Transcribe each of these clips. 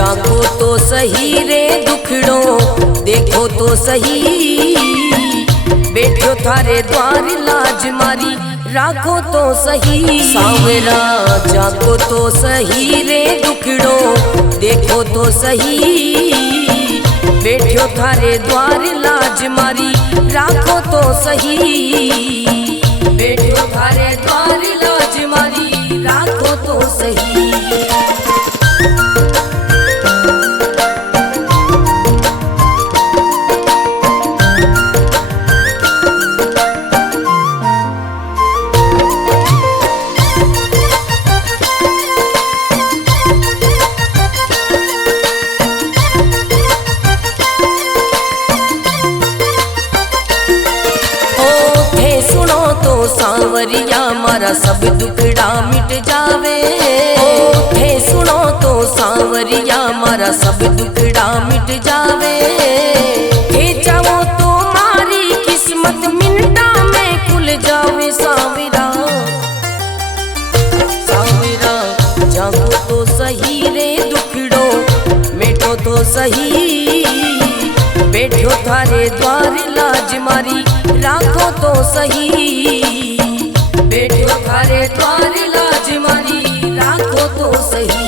जाको तो सही रे दुखड़ो देखो तो सही, बैठो थारे द्वार लाज मारी राखो तो सही। सांवरा जाको तो सही रे दुखड़ो देखो तो सही, बैठो थारे द्वार लाज मारी राखो तो सही, बैठो थारे द्वार लाज मारी राखो तो सही। सांवरिया मारा सब दुखड़ा मिट जावे, हे सुनो तो सांवरिया मारा सब दुखड़ा मिट जावे, हे चाहो तो मारी किस्मत मिनटा में खुल जावे। सांवरा सांवरा जागो तो सही रे दुखड़ो मिटो तो सही, बैठो थारे द्वार लाज मारी राखो तो सही, बैठो थारे द्वार लाज मारी राखो तो सही।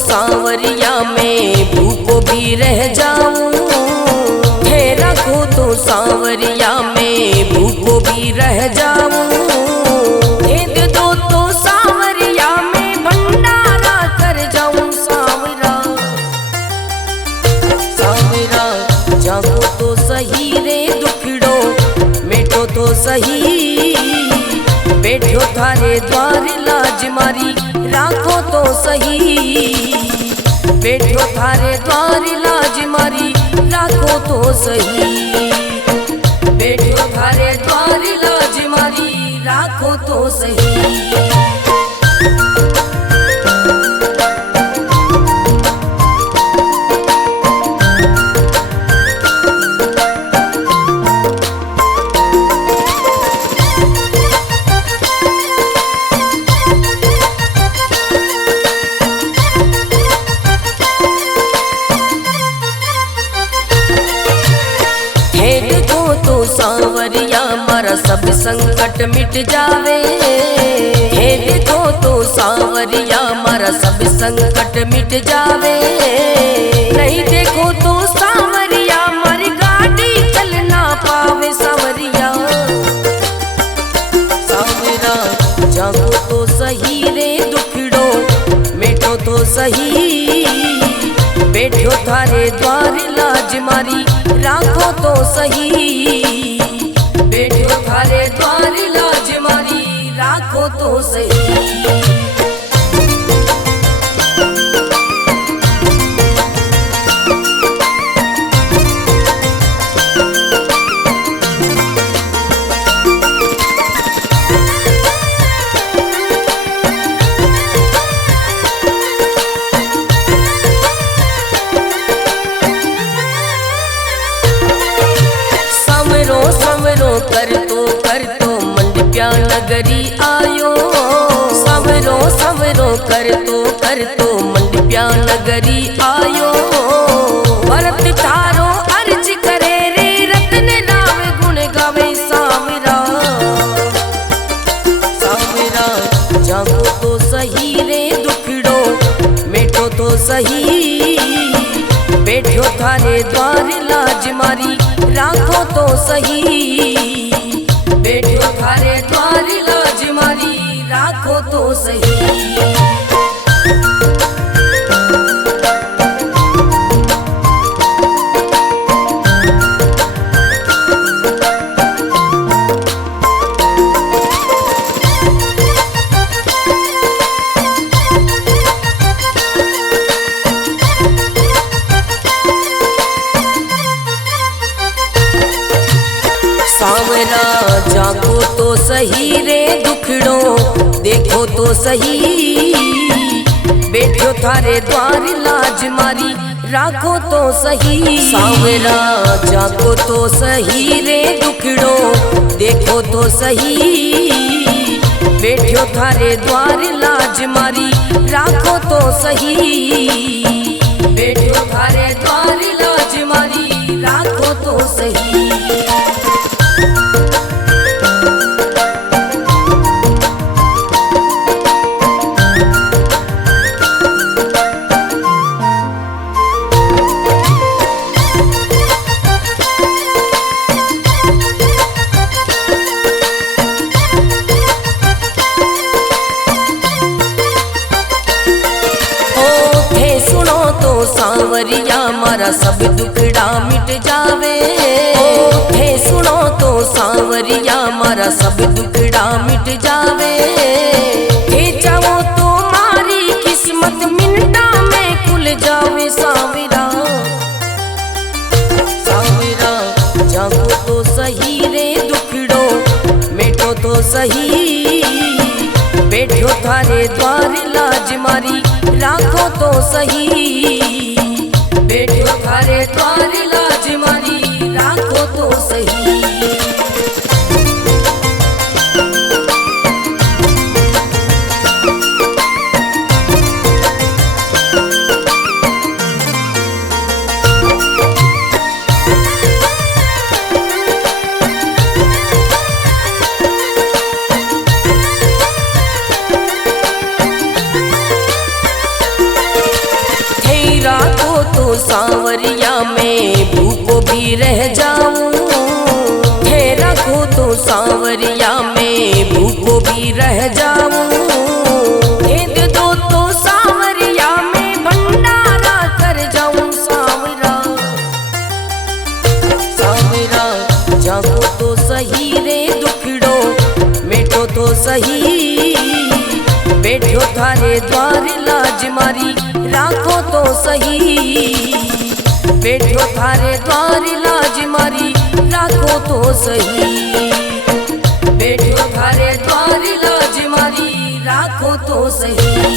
सांवरिया में भूखो भी रह जाऊं, हे रखो तो सांवरिया में भूखो भी रह जाऊं, हे दे दो तो सांवरिया में भंडारा कर जाऊं। सांवरा सांवरा जागो तो सही रे दुखड़ो मिटो तो सही, बैठो थारे द्वार लाज मारी राखो तो सही, बैठो थारे द्वार लाज मारी राखो तो सही, बैठो थारे द्वार लाज मारी राखो तो सही। सांवरिया मारा सब संकट मिट जावे, हे देखो तो सांवरिया मारा सब संकट मिट जावे, नहीं देखो तो सांवरिया मारी गाड़ी चल ना पावे। सांवरिया सांवरा जागो तो सही रे दुखड़ो मिटो तो सही, बैठो थारे द्वार लाज मारी राखो तो सही, बैठो थारे द्वार लाज मारी राखो तो सही। कर तो मंडप्या नगरी आयो, संवरो संवरो कर तो मंडप्या नगरी आयो, भरत थारो अर्ज करे रे रत्न नाम गुण गावे। सांवरा सांवरा जागो तो सही रे दुखड़ो मिटो तो सही, बैठो थारे द्वार लाज मारी राखो तो सही, बैठो थारे द्वार लाज मारी राखो तो सही। सही रे दुखड़ो देखो तो सही, बैठो थारे द्वार लाज मारी राखो तो सही। सांवरा जागो तो सही रे दुखड़ो देखो तो सही, बैठो थारे द्वार लाज मारी राखो तो सही, बैठो थारे द्वार लाज मारी राखो तो सही। सांवरिया मारा सब दुखड़ा मिट जावे, हे सुनो तो सांवरिया मारा सब दुखड़ा मिट जावे, हे चाहो तो मारी किस्मत मिनटा में खुल जावे। सांवरा सांवरा जागो तो सही रे दुखड़ो मिटो तो सही, बैठो थारे द्वार लाज मारी राखो तो सही, बैठो थारे द्वार लाज मारी राखो तो सही। सांवरिया में भूखो भी रह जाऊं, हे रखो तो सांवरिया में भूखो भी रह जाऊं, हे दे दो तो सांवरिया में भंडारा कर जाऊं। सांवरा सांवरा जागो तो सही रे दुखड़ो मिटो तो सही, बैठो थारे द्वार लाज मारी राखो तो सही, बैठो थारे द्वार लाज मारी राखो तो सही, बैठो थारे द्वार लाज मारी राखो तो सही।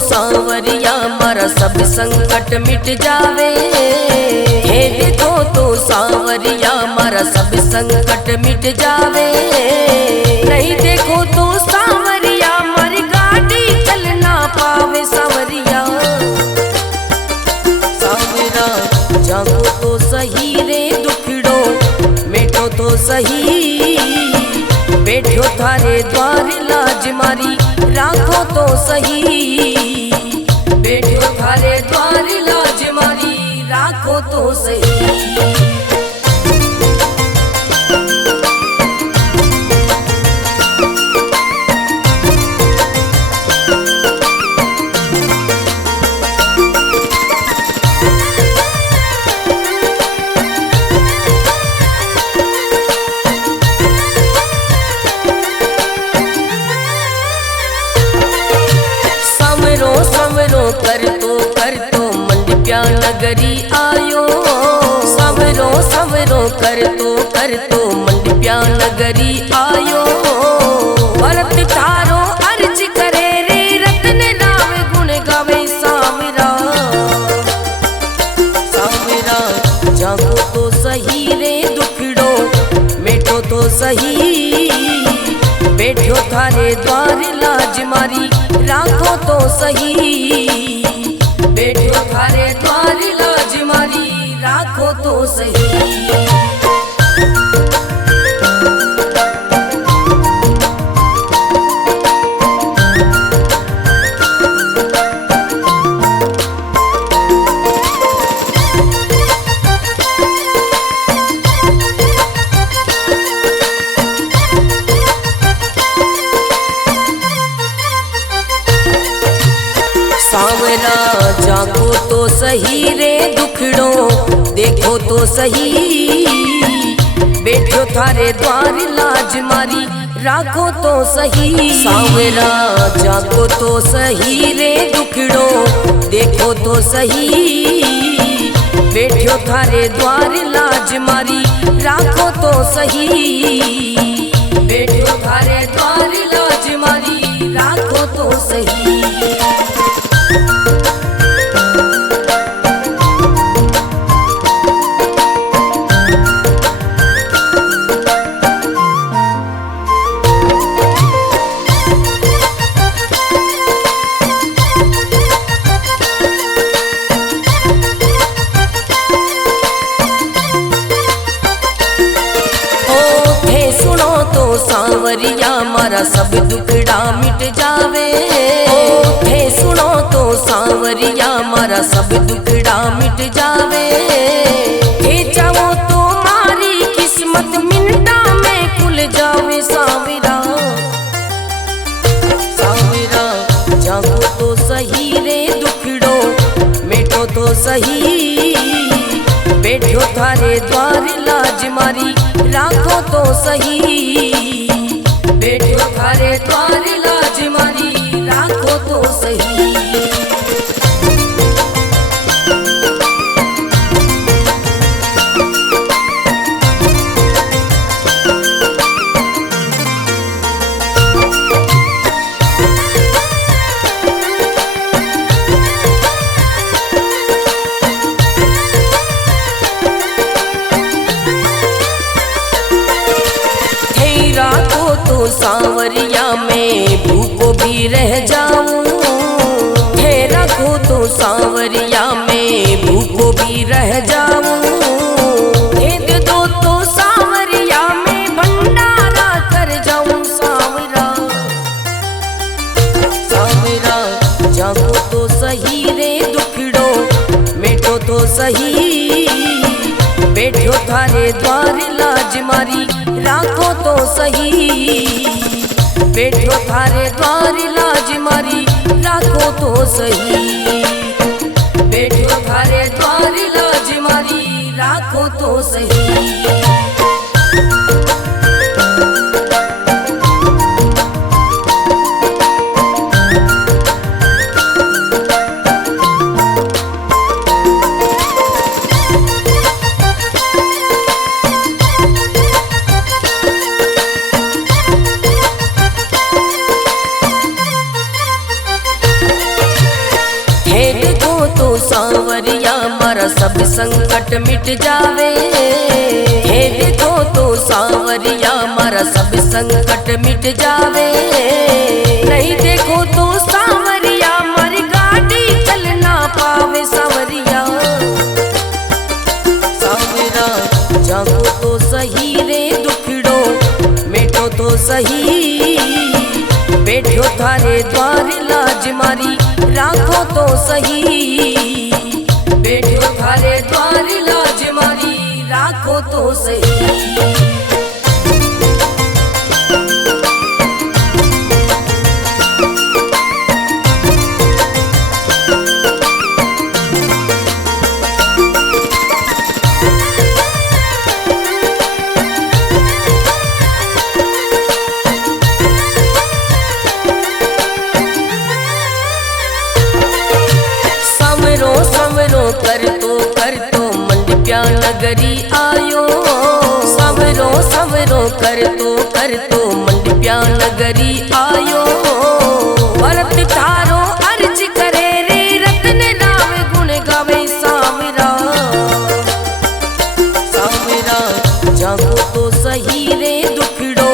सांवरिया मारा सब संकट मिट जावे, हे देखो तो सांवरिया मारा सब संकट मिट जावे, नहीं देखो तो सांवरिया मारी गाड़ी चल ना पावे। सांवरिया सांवरा जागो तो सही रे दुखड़ो मिटो तो सही, बैठो थारे द्वार लाज मारी राखो तो सही, बैठो थारे द्वार लाज मारी राखो तो सही। कर तो मंडप्या नगरी आयो, समरो समरो कर तो मंडप्या नगरी आयो, भरत तारो अर्ज करे रे रत्न नाम गुण गावे। सांवरा सांवरा जागो तो सही रे दुखड़ो मिटो तो सही, बैठो थारे द्वार लाज मारी राखो तो सही, बैठो थारे द्वार लाज मारी राखो तो सही। देखो तो सही, बैठो थारे द्वार लाज मारी राखो तो सही। सांवरा जागो तो सही रे दुखड़ो देखो तो सही, बैठो थारे द्वार लाज मारी राखो तो सही। बैठो थारे द्वार लाज मारी राखो तो सही। सांवरिया मारा सब दुखड़ा मिट जावे, हे सुनो तो सांवरिया मारा सब दुखड़ा मिट जावे। हे चाहो तो मारी किस्मत मिनटा में खुल जावे। सांवरा सांवरा जागो तो सही रे दुखड़ो मिटो तो सही, बैठो थारे द्वार लाज मारी राखो तो सही। बैठो थारे द्वार लाज मारी राखो तो सही। सांवरिया में भूखो भी रह जाऊं, हे रखो तो सांवरिया में भूखो भी रह जाऊं। हे दे दो तो सांवरिया में भंडारा कर जाऊं। सांवरा सांवरा जागो तो सही रे दुखड़ो मिटो तो सही, बैठो थारे द्वार लाज मारी राखो तो सही। बैठो थारे द्वार लाज मारी राखो तो सही। बैठो थारे द्वार लाज मारी राखो तो सही। सांवरिया मारा सब संकट मिट जावे, हे देखो तो सांवरिया मारा सब संकट मिट जावे। नहीं देखो तो सांवरिया मारी गाड़ी चल ना पावे। सांवरिया सांवरा जागो तो सही रे दुखड़ो मिटो तो सही, बैठो थारे द्वार लाज मारी राखो तो सही। बैठो थारे द्वार लाज मारी राखो तो सही। कर तो मंडप्या नगरी आयो। सवरो सवरो कर तो मंडप्या नगरी आयो। भरत थारो अर्ज करे रे रत्न राम गुण गावे। सांवरा सांवरा जागो तो सही रे दुखड़ो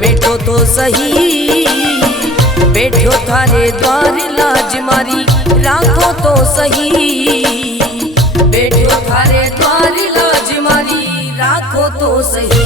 मिटो तो सही, बैठो थारे द्वार लाज मारी राखो तो सही। बैठो थारे द्वार लाज मारी राखो तो सही।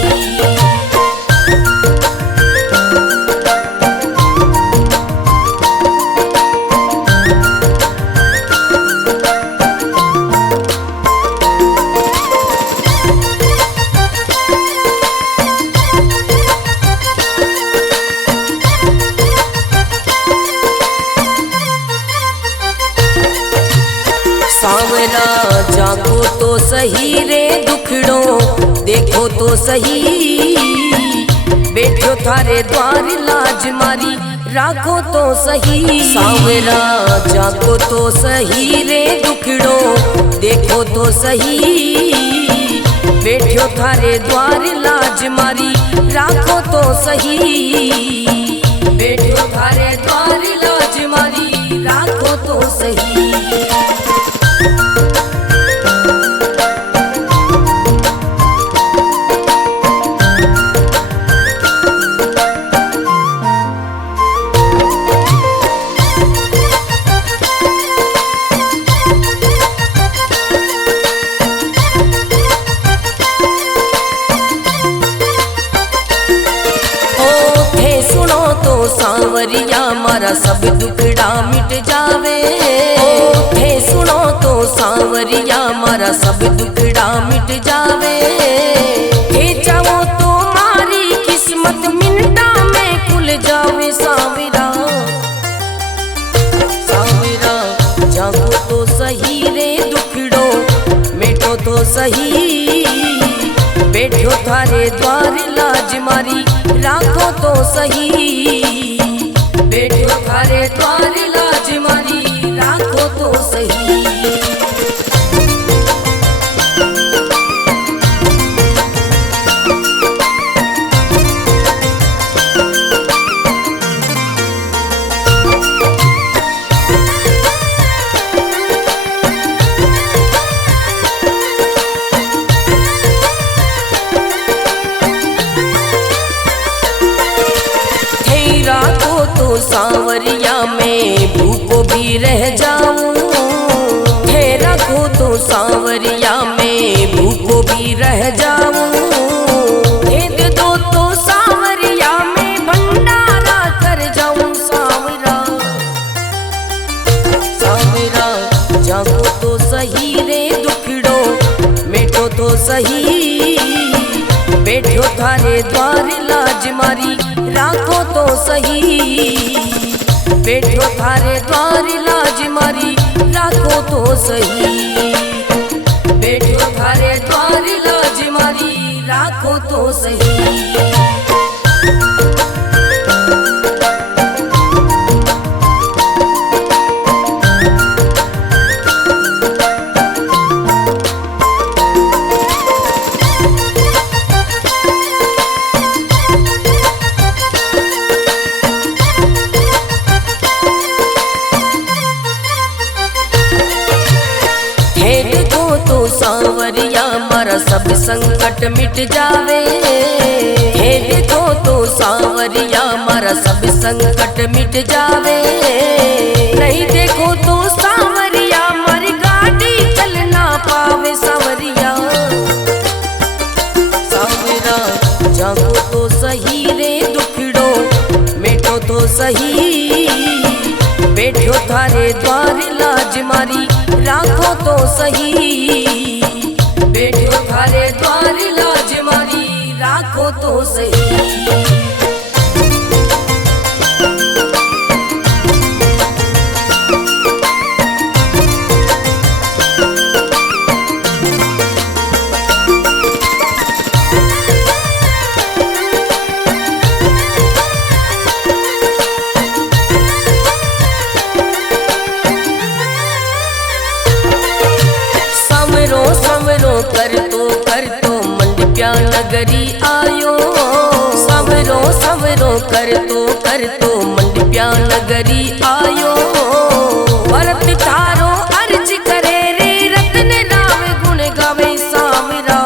सही रे दुखड़ो देखो तो सही, बैठो थारे द्वार लाज मारी राखो तो सही। सांवरा जाको तो सही रे दुखड़ो देखो तो सही, बैठो थारे द्वार लाज मारी राखो तो सही, बैठो थारे द्वार लाज मारी राखो तो सही। सांवरिया मारा सब दुखड़ा मिट जावे, हे सुनो तो सांवरिया मारा सब दुखड़ा मिट जावे, हे चाहो तो मारी किस्मत मिनटा में खुल जावे। सांवरा सांवरा जागो तो सही रे दुखड़ो मिटो तो सही, बैठो थारे द्वार लाज मारी राखो तो सही, बैठो थारे द्वार लाज मारी राखो तो सही। सांवरिया में भूखो भी रह जाऊं, हे रखो तो सांवरिया में भूखो भी रह जाऊं, हे दे दो तो सांवरिया में भंडारा कर जाऊं। सांवरा सांवरा जागो तो सही रे दुखड़ो मिटो तो सही, बैठो थारे द्वार लाज मारी राखो तो सही, बैठो थारे द्वार लाज मारी राखो तो सही, बैठो थारे द्वार लाज मारी राखो तो सही। सांवरिया मारा सब संकट मिट जावे, हे देखो तो सांवरिया मारा सब संकट मिट जावे, नहीं देखो तो सांवरिया मारी गाड़ी चल ना पावे। सांवरिया सांवरा जागो तो सही रे दुखड़ो मिटो तो सही, बैठो थारे द्वार लाज मारी राखो तो सही, बैठो थारे द्वार लाज मारी राखो तो सही। कर तो मंडप्या नगरी आयो, सवरो सवरो कर तो मंडप्या नगरी आयो, भरत थारो अर्ज करे रे रत्न राम गुण गावे। सांवरा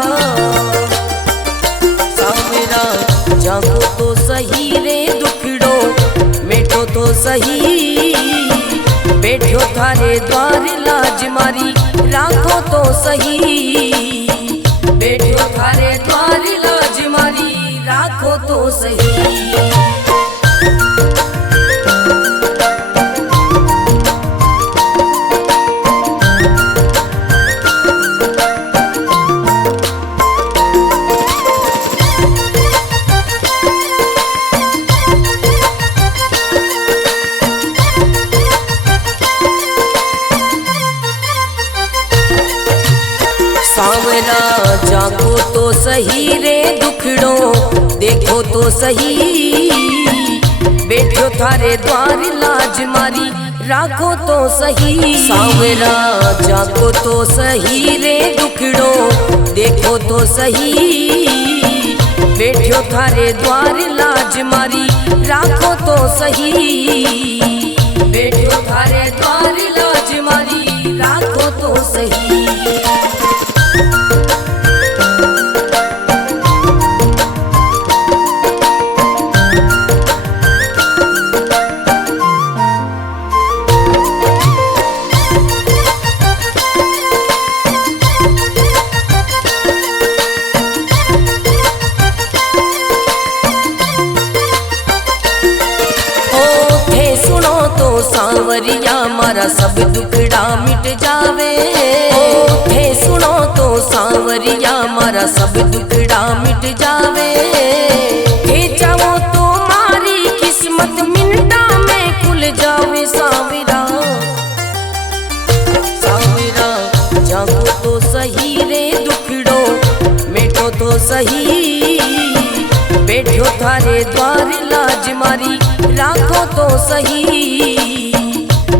सांवरा जागो तो सही रे दुखड़ो मिटो तो सही, बैठो थारे द्वार लाज मारी राखो तो सही, बैठो थारे द्वार लाज मारी राखो तो सही। सांवरा जागो तो सही रे दुखड़ो देखो तो सही, बैठो थारे द्वार लाज मारी राखो तो सही। सांवरा जागो तो सही रे दुखड़ो देखो तो सही, बैठो थारे द्वार लाज मारी राखो तो सही, बैठो थारे द्वार लाज मारी राखो तो सही। सांवरिया मारा सब दुखड़ा मिट जावे, हे सुनो तो सांवरिया मारा सब दुखड़ा मिट जावे, हे चाहो तो मारी किस्मत मिनटा में खुल जावे। सांवरा सांवरा जागो तो सही रे दुखड़ो मिटो तो सही, बैठो थारे द्वार लाज मारी राखो तो सही,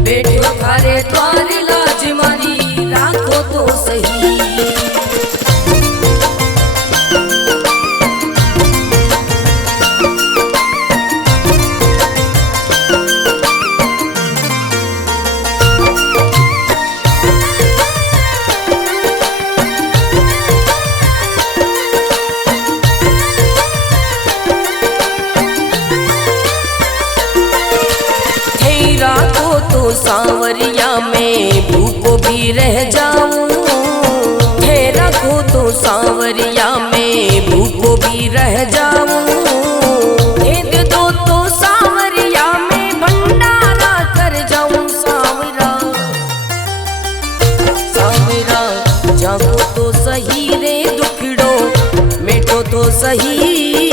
बैठो थारे द्वार लाज मारी राखो तो सही। सांवरिया में भूखो भी रह जाऊं, हे रखो तो सांवरिया में भूखो भी रह जाऊं, हे दे दो तो सांवरिया में भंडारा कर जाऊं। सांवरा सांवरा जागो तो सही रे दुखड़ो मिटो तो सही,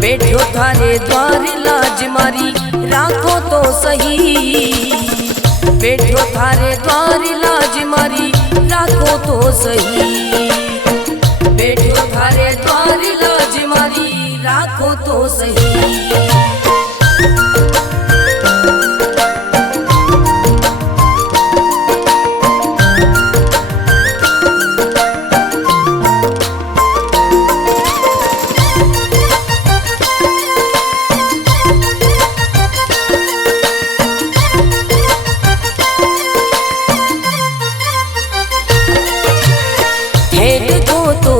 बैठो थारे द्वार लाज मारी राखो तो सही, बैठो थारे द्वार लाज मारी राखो तो सही, बैठो थारे द्वार लाज मारी राखो तो सही।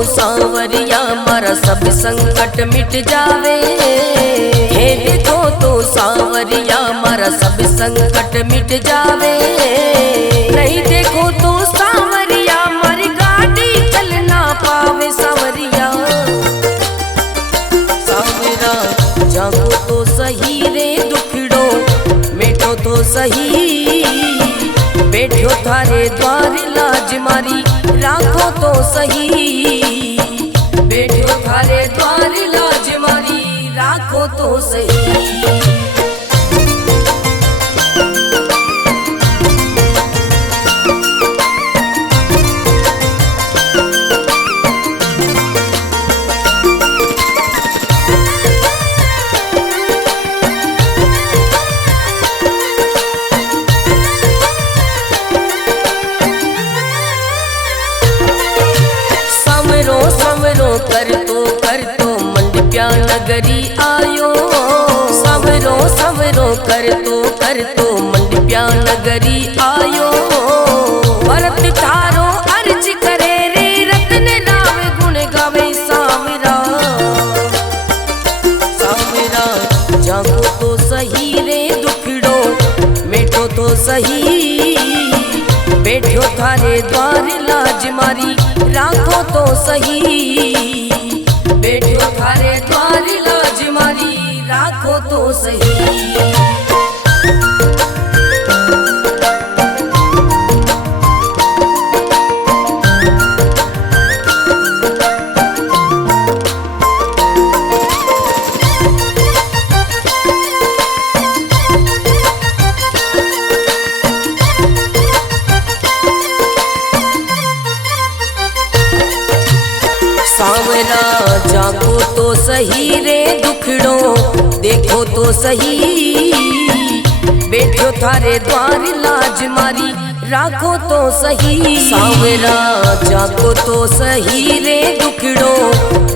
सांवरिया मारा सब संकट मिट जावे, हे देखो तो सांवरिया मारा सब संकट मिट जावे, नहीं देखो तो सांवरिया मारी गाड़ी चल ना पावे। सांवरिया सांवरा जागो तो सही रे दुखड़ो मिटो तो सही, बैठो थारे द्वार लाज मारी राखो तो सही, बैठो थारे द्वार लाज मारी राखो तो सही। कर तो मंडप्या नगरी आयो, सांवरो सांवरो कर तो मंडप्या नगरी आयो, भरत थारो अर्ज करे रे रत्न राव गुण गावे। सांवरा सांवरा जागो तो सही रे दुखड़ो मिटो तो सही, बैठो थारे द्वार लाज मारी राखो तो सही, बैठो थारे द्वार लाज मारी राखो तो सही। सांवरा जागो तो सही रे दुखड़ो देखो तो सही, बैठो थारे द्वार लाज मारी राखो तो सही। सांवरा जागो तो सही रे दुखड़ो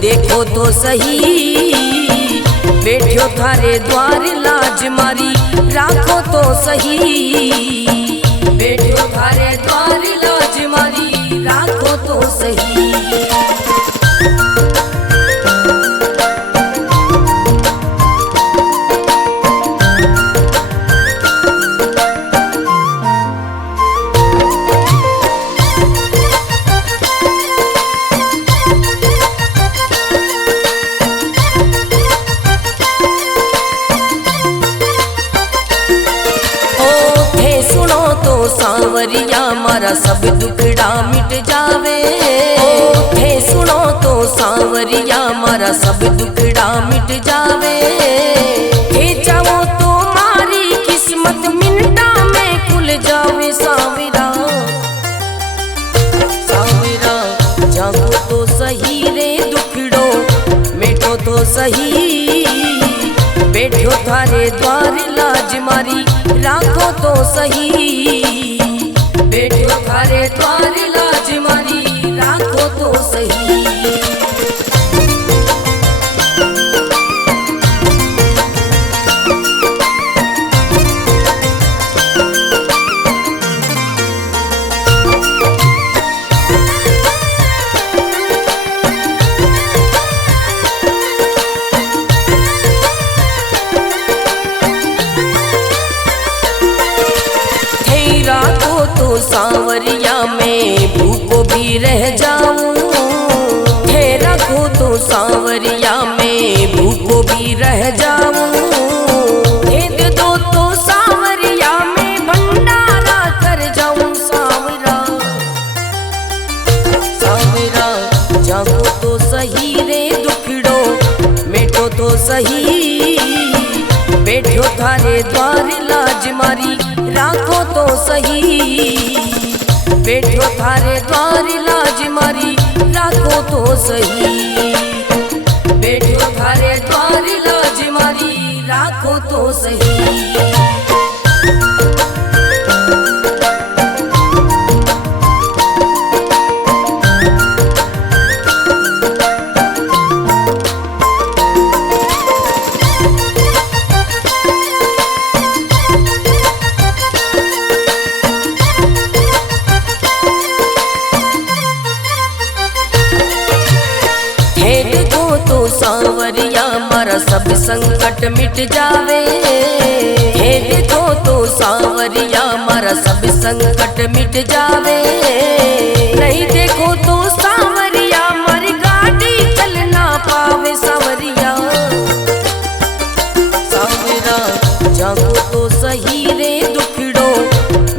देखो तो सही, बैठो थारे द्वार लाज मारी राखो तो सही, बैठो थारे द्वार लाज मारी राखो तो सही। सांवरिया मारा सब दुखड़ा मिट जावे, हे सुनो तो सांवरिया मारा सब दुखड़ा मिट जावे, हे चाहो तो मारी किस्मत मिनटा में खुल जावे। सांवरा सांवरा जागो तो सही रे दुखड़ो मिटो तो सही, बैठो थारे द्वार लाज मारी राखो तो सही, बैठो थारे द्वार लाज मारी राखो तो सही। सांवरिया में भूखो भी रह जाऊं, हे रखो तो सांवरिया में भूखो भी रह जाऊं, हे दे दो तो सांवरिया में भंडारा कर जाऊं। सांवरा सांवरा जागो तो सही रे दुखड़ो मिटो तो सही, बैठो थारे द्वार लाज मारी राखो तो सही, बैठो थारे द्वार लाज मारी राखो तो सही, बैठो थारे द्वार लाज मारी राखो तो सही। सांवरिया मारा सब संकट मिट जावे, हे देखो तो सांवरिया मारा सब संकट मिट जावे, नहीं देखो तो सांवरिया मारी गाड़ी चल ना पावे। सांवरिया सांवरा जागो तो सही रे दुखड़ो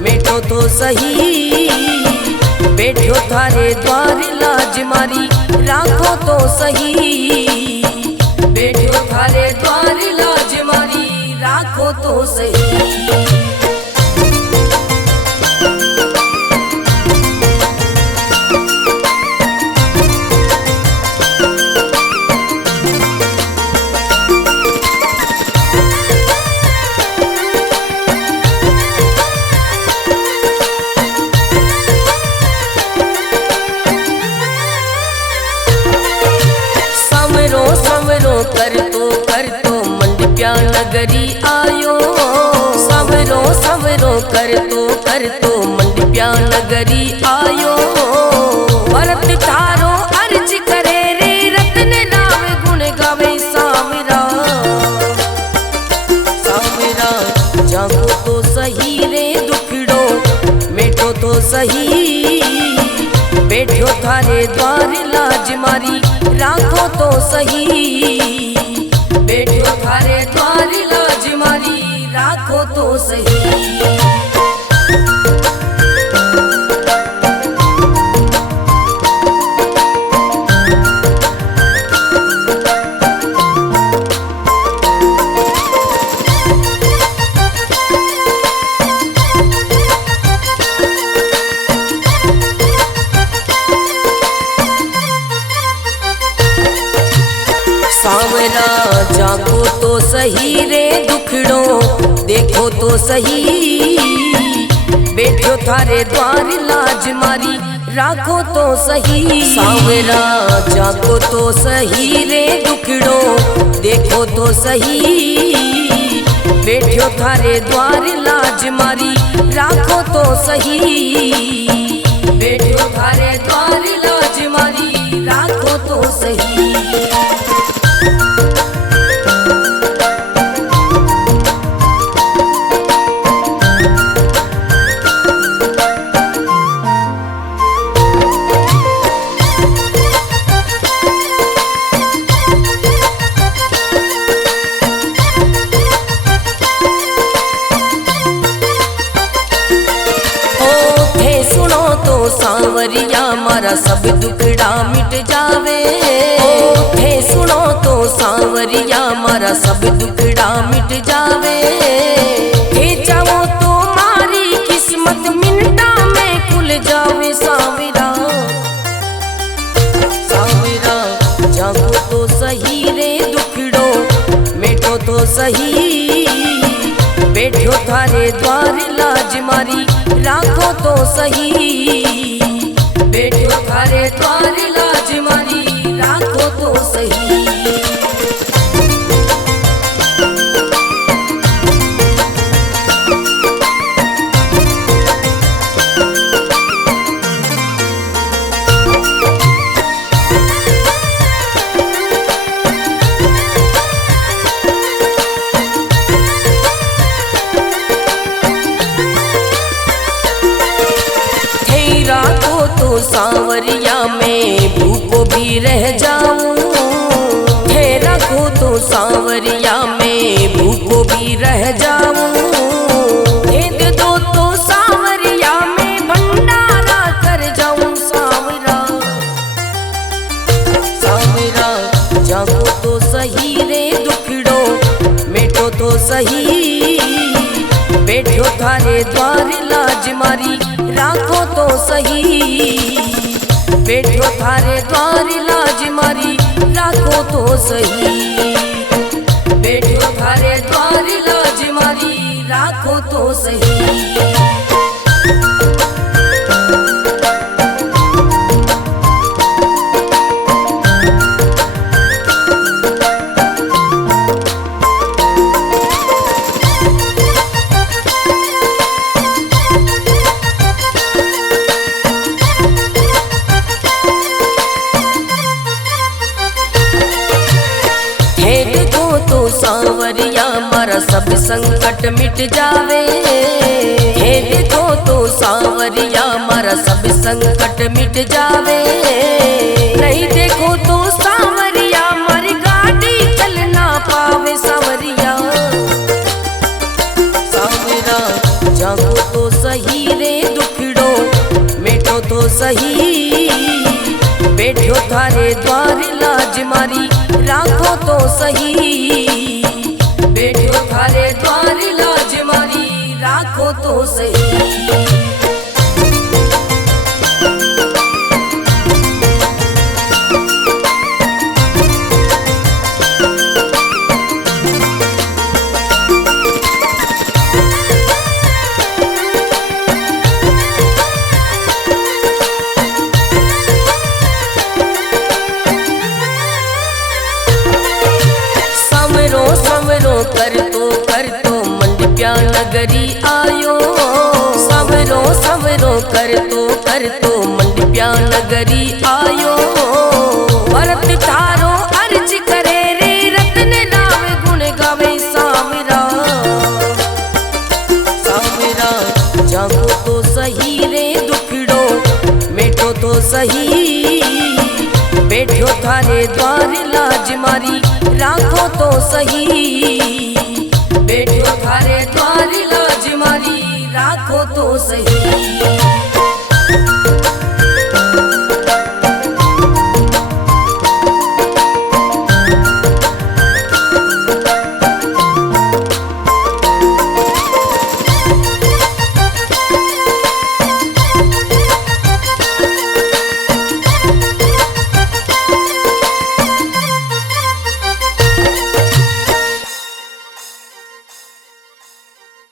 मिटो तो सही, बैठो थारे द्वार लाज मारी राखो तो सही, बैठो थारे द्वार लाज मारी राखो तो सही। कर तो मंडप्या नगरी आयो, सांवरो सांवरो कर तो मंडप्या नगरी आयो, भरत थारो अर्ज करे रे रत्न नाम गुण गावे। सांवरा सांवरा जागो तो सही रे दुखड़ो मिटो तो सही, बैठो थारे द्वार लाज मारी राखो तो सही, बैठो थारे द्वार लाज मारी राखो तो सही। सावरा जागो तो सही रे दुखड़ो देखो तो सही, बैठो थारे द्वार लाज मारी राखो तो सही। सावरा जागो तो सही रे दुखड़ो देखो तो सही, बैठो थारे द्वार लाज मारी राखो तो सही, बैठो थारे द्वार लाज मारी राखो तो सही। सावरिया मारा सब दुखड़ा मिट जावे, हे सुनो तो सावरिया मारा सब दुखड़ा मिट जावे, हे चाहो तो मारी किस्मत मिनटा में खुल जावे। सावरा सावरा जागो तो सही रे दुखड़ो मिटो तो सही, बैठो थारे द्वार लाज मारी राखो तो सही, बैठो थारे द्वार लाज मारी राखो तो सही। सावरिया में भूखो भी रह जाऊं, हे रखो तो सावरिया में भूखो भी रह जाऊं, हे दे दो तो सावरिया में भंडारा कर जाऊं। सावरा सावरा जागो तो सही रे दुखड़ो मिटो तो सही, बैठो थारे द्वार लाज मारी राखो तो सही, बैठो थारे द्वार लाज मारी राखो तो सही, बैठो थारे द्वार लाज मारी राखो तो सही। सावरिया मारा सब संकट मिट जावे, हे देखो तो सावरिया मारा सब संकट मिट जावे, नहीं देखो तो सावरिया मारी गाड़ी चल ना पावे। सावरिया सावरा जागो तो सही रे दुखड़ो मिटो तो सही, बैठो थारे द्वार लाज मारी राखो तो सही, बैठो थारे द्वार लाज मारी राखो तो सही। कर तो मंडप्या नगरी आयो, सवरो सवरो कर तो मंडप्या नगरी आयो, भरत थारो अर्ज करे रे रत्न नाम गुण गावे। सावरा सावरा जागो तो सही रे दुखड़ो मिटो तो सही, बैठो थारे द्वार लाज मारी राखो तो सही, बैठो थारे द्वार लाज मारी राखो तो सही।